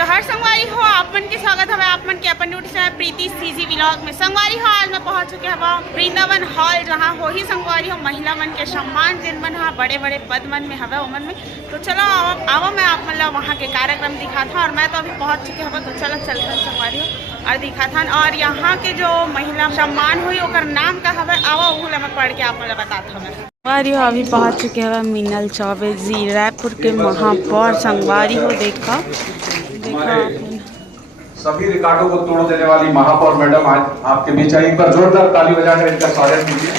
जोहर संगवारी हो आप मन के स्वागत है आप मन के अपन यूट्यूब चैनल प्रीति सीजी व्लॉग में। संगवारी हो आज मैं पहुंच चुके हैं वृंदावन हॉल जहां हो ही संगवारी हो महिला मन के सम्मान जिन मन हाँ बड़े बड़े पद मन में हवे उमन में। तो चलो आओ मैं आप मतलब वहाँ के कार्यक्रम दिखा था और मैं तो अभी पहुंच चुके हवा। तो चलो चल संगवारी हो और दिखा था और यहाँ के जो महिला सम्मान हुई ओकर नाम का हवे आओ वो मैं पढ़ के आप मतलब बताता हमें। संगवारी हो अभी पहुंच चुके हैं मीनल चौबे जी रायपुर के महापौर। संगवारी हो देखा सभी रिकॉर्डों को तोड़ देने वाली महापौर मैडम आज आपके बीच आई। एक बार जोरदार ताली बजाकर इनका स्वागत कीजिए।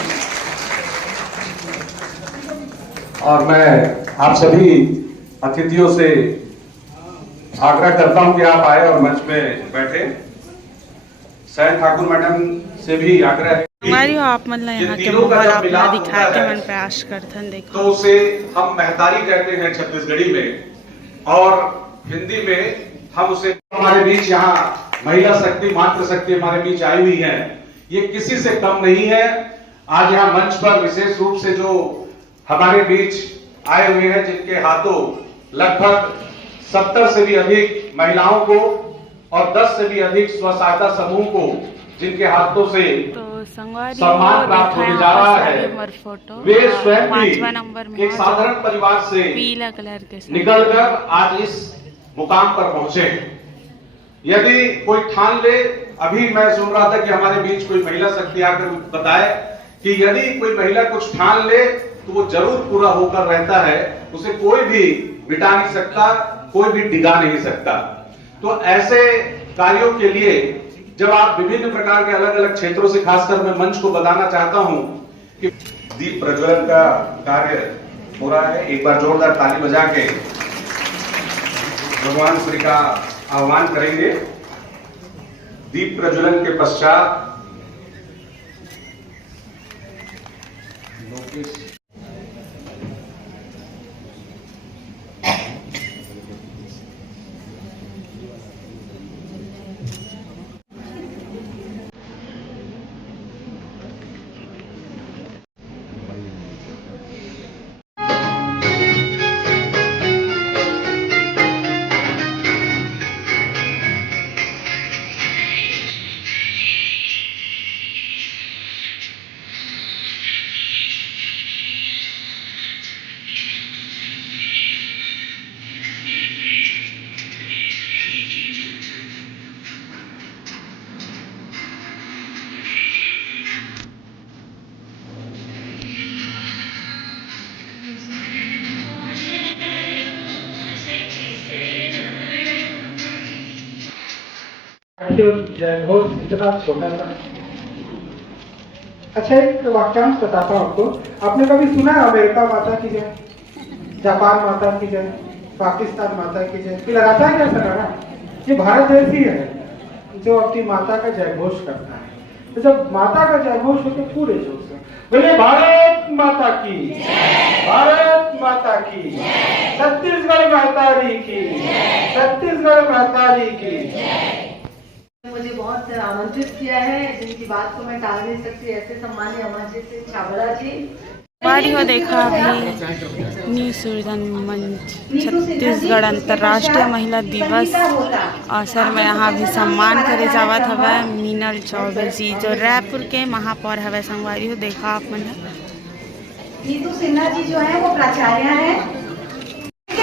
और मैं आप सभी अतिथियों से आग्रह करता हूं कि आप आए और मंच में बैठे। सैन ठाकुर मैडम से भी आग्रह है हमारी आप मतलब यहाँ के माहौल अपना दिखा के मन प्रयास करते हैं। देखो तो उसे हम महतारी कहते हैं छत्तीसगढ़ी में, और हिंदी में हम उसे हमारे बीच यहाँ महिला शक्ति मातृ शक्ति हमारे बीच आई हुई है, ये किसी से कम नहीं है। आज यहाँ मंच पर विशेष रूप से जो हमारे बीच आए हुए हैं जिनके हाथों लगभग 70 से भी अधिक महिलाओं को और 10 से भी अधिक स्व सहायता समूह को जिनके हाथों से सम्मान प्राप्त होने जा रहा है, वे स्वयं भी एक साधारण परिवार से पीला कलर के निकलकर आज इस मुकाम पर पहुंचे। यदि कोई ठान ले, अभी मैं सुन रहा था कि हमारे बीच कोई महिला शक्ति आकर बताए कि यदि कोई महिला कुछ ठान ले तो वो जरूर पूरा होकर रहता है, उसे कोई भी मिटा नहीं सकता, कोई भी डिगा नहीं सकता। तो ऐसे कार्यों के लिए जब आप विभिन्न प्रकार के अलग अलग क्षेत्रों से खासकर मैं मंच को बताना चाहता हूं कि दीप प्रज्वलन का कार्य हो रहा है। एक बार जोरदार ताली बजा के भगवान श्री का आह्वान करेंगे। दीप प्रज्वलन के पश्चात जय हो इतना छोटा सा। अच्छा एक वाक्यांश बताता हूँ आपको। आपने कभी सुना है अमेरिका माता की जय, जापान माता की जय, पाकिस्तान माता की जय? ये लगाता है क्या सरारा? ये भारत देश ही है जो अपनी माता का जय घोष करता है। तो जब माता का जय घोष होते पूरे जोर से बोले भारत माता की, भारत माता की, छत्तीसगढ़ महतारी की, छत्तीसगढ़ महतारी की। मुझे बहुत आमंत्रित किया है, जिनकी बात को मैं टाल नहीं सकती। ऐसे सम्मान्य अमर जी छाबड़ा जी हमारी हो देखा अभी न्यू सूर्यन मंच छत्तीसगढ़ अंतर्राष्ट्रीय महिला दिवस अवसर में यहाँ भी सम्मान करे जावत हवे मीनल चौबे जी जो रायपुर के महापौर हवे। संगवारी हो देखा आप मन नीतू सिन्हा जी जो है वो प्राचार्य है।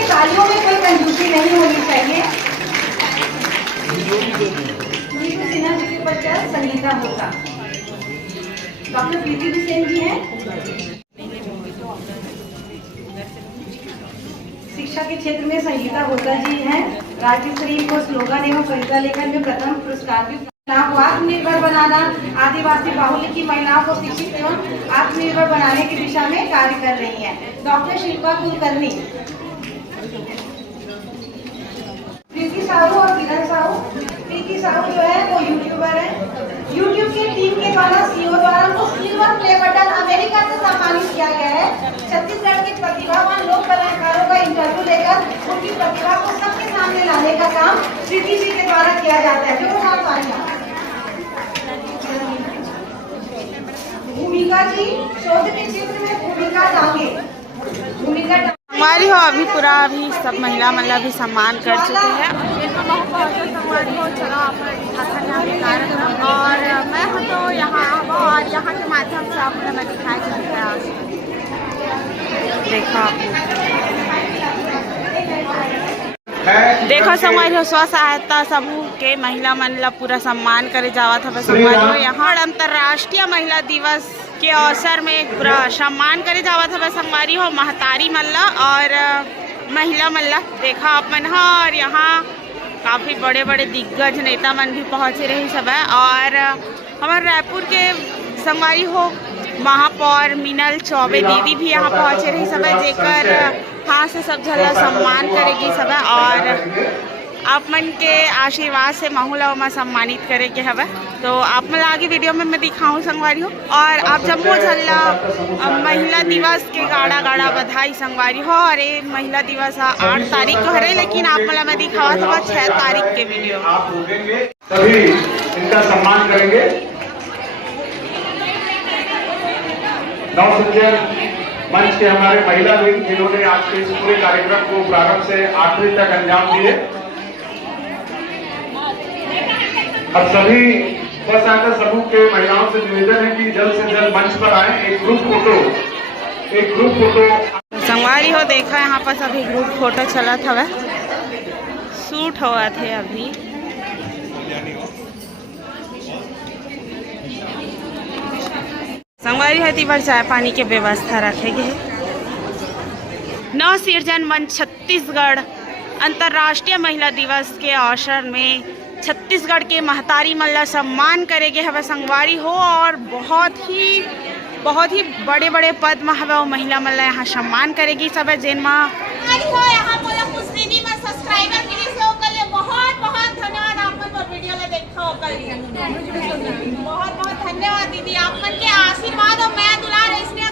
कार्यों में कोई कंजूसी नहीं होनी चाहिए। नीतू सिन्हा जी के पश्चात संगीता होगा। डॉक्टर प्रीति सेन जी हैं। शिक्षा के क्षेत्र में संगीता होता जी हैं। राज्य स्तरीय को स्लोगन एवं कविता लेखन में प्रथम पुरस्कार भी। महिलाओं को आत्मनिर्भर बनाना, आदिवासी बाहुल्य की महिलाओं को शिक्षित एवं आत्मनिर्भर बनाने की दिशा में कार्य कर रही हैं। डॉक्टर शिल्पा कुलकर्णी, प्रीति साहू और किरण साहू। प्रीति साहू जो है वो यूट्यूबर है। यूट्यूब की टीम के द्वारा सीईओ द्वारा उनको सिल्वर प्ले बटन अमेरिका से सम्मानित किया गया है। छत्तीसगढ़ के प्रतिभावान लोक कलाकारों का इंटरव्यू लेकर उनकी प्रतिभा को सबके सामने लाने का काम प्रीति जी के द्वारा किया जाता है। भूमिका जी शोध के क्षेत्र में भूमिका दांगे। भूमिका हमारी हो अभी पूरा अभी सब महिला मतलब भी सम्मान कर चुके हैं। यहाँ के माध्यम से आपने मैं दिखाया कि प्रयास देखा देखो संगवारी स्व सहायता समूह के महिला मन ला पूरा सम्मान करे जावत हवे संगवारी यहाँ अंतरराष्ट्रीय महिला दिवस के अवसर में पूरा सम्मान करे जावत हवे संगवारी हो महतारी मन ला और महिला मन ला देखा आप मन और यहाँ काफ़ी बड़े बड़े दिग्गज नेता मन भी पहुँचे रही सब है और हमारे रायपुर के संगवारी हो महापौर मीनल चौबे दीदी भी यहाँ पहुँचे रही सब है जेकर हाँ से सब झला सम्मान करेगी सब है और आप मन के आशीर्वाद से माहौला में सम्मानित करे के हवे तो आप मन आगे वीडियो में मैं दिखाऊं संगवारी हो और आप जब वो झल्ला महिला दिवस के गाड़ा गाड़ा बधाई संगवारी हो और ये महिला दिवस 8 तारीख को हरे लेकिन आप मला मैं दिखावा था 6 तारीख के वीडियो आप होंगे तभी इनका सम्मान करेंगे। नवसृजन मंच के हमारे महिला विंग जिन्होंने आज के इस पूरे कार्यक्रम को प्रारंभ से आखिरी तक अंजाम दिए। अब सभी स्व सहायता समूह के महिलाओं से निवेदन है कि जल्द से जल्द मंच पर आए। एक ग्रुप फोटो संगवारी हो देखा यहाँ पर सभी ग्रुप फोटो चला था शूट हुआ थे अभी संगवारी है तीवर चाय पानी के व्यवस्था रखेगी। नव सृजन मंच छत्तीसगढ़ अंतर्राष्ट्रीय महिला दिवस के अवसर में छत्तीसगढ़ के महतारी मन ला सम्मान करेगे हवे संगवारी हो और बहुत ही बड़े बड़े पद में हवे महिला मन ला यहाँ सम्मान करेगी सब जेन मा हो यहाँ मोला कुछ दिन में सब्सक्राइबर मिली से ओकर लिए बहुत धन्यवाद आप मन पर वीडियो ला देखा ओकर लिए बहुत धन्यवाद दीदी आप मन के आशीर्वाद और मैं दुलार इसने